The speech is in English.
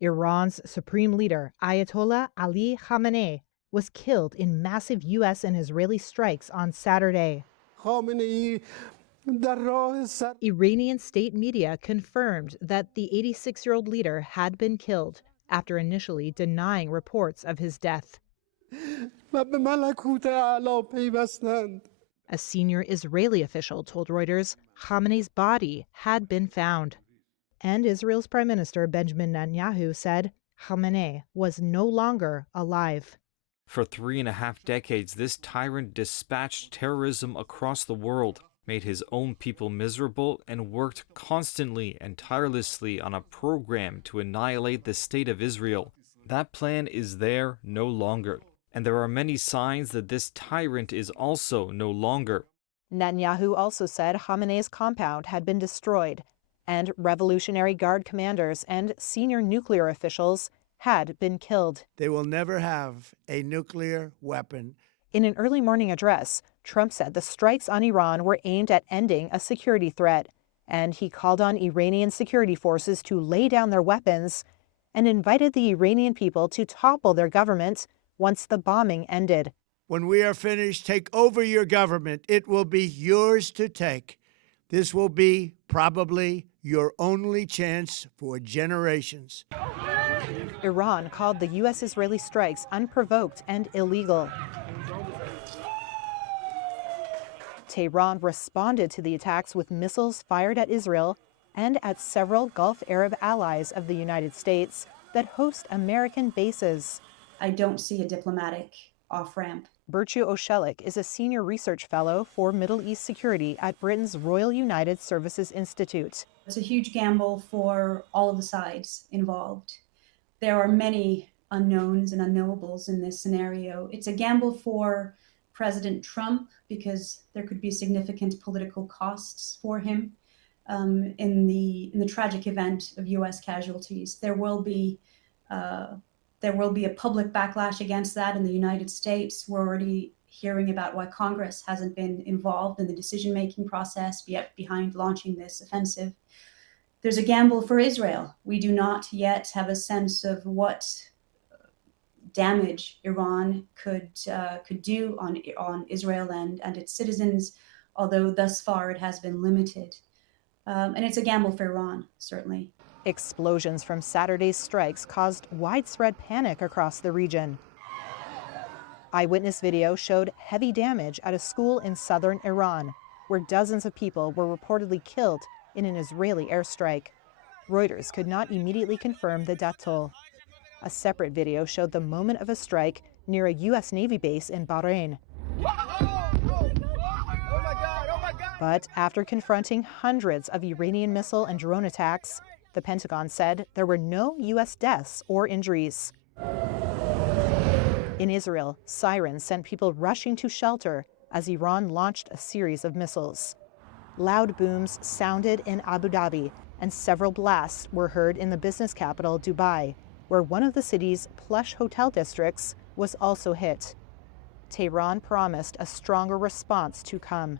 Iran's supreme leader, Ayatollah Ali Khamenei, was killed in massive U.S. and Israeli strikes on Saturday. Iranian state media confirmed that the 86-year-old leader had been killed after initially denying reports of his death. A senior Israeli official told Reuters Khamenei's body had been found. And Israel's Prime Minister Benjamin Netanyahu said Khamenei was no longer alive. For 3.5 decades, this tyrant dispatched terrorism across the world, made his own people miserable, and worked constantly and tirelessly on a program to annihilate the state of Israel. That plan is there no longer, and there are many signs that this tyrant is also no longer. Netanyahu also said Khamenei's compound had been destroyed, and Revolutionary Guard commanders and senior nuclear officials had been killed. They will never have a nuclear weapon. In an early morning address, Trump said the strikes on Iran were aimed at ending a security threat, and he called on Iranian security forces to lay down their weapons and invited the Iranian people to topple their government once the bombing ended. When we are finished, take over your government. It will be yours to take. This will be probably your only chance for generations. Iran called the U.S.-Israeli strikes unprovoked and illegal. Tehran responded to the attacks with missiles fired at Israel and at several Gulf Arab allies of the United States that host American bases. I don't see a diplomatic off-ramp. Burcu Oshelik is a senior research fellow for Middle East security at Britain's Royal United Services Institute. It's a huge gamble for all of the sides involved. There are many unknowns and unknowables in this scenario. It's a gamble for President Trump because there could be significant political costs for him in the tragic event of U.S. casualties. There will be a public backlash against that in the United States. We're already hearing about why Congress hasn't been involved in the decision-making process yet behind launching this offensive. There's a gamble for Israel. We do not yet have a sense of what damage Iran could do on Israel and its citizens, although thus far it has been limited. And it's a gamble for Iran, certainly. Explosions from Saturday's strikes caused widespread panic across the region. Eyewitness video showed heavy damage at a school in southern Iran, where dozens of people were reportedly killed in an Israeli airstrike. Reuters could not immediately confirm the death toll. A separate video showed the moment of a strike near a U.S. Navy base in Bahrain. But after confronting hundreds of Iranian missile and drone attacks, the Pentagon said there were no U.S. deaths or injuries. In Israel, sirens sent people rushing to shelter as Iran launched a series of missiles. Loud booms sounded in Abu Dhabi, and several blasts were heard in the business capital, Dubai, where one of the city's plush hotel districts was also hit. Tehran promised a stronger response to come.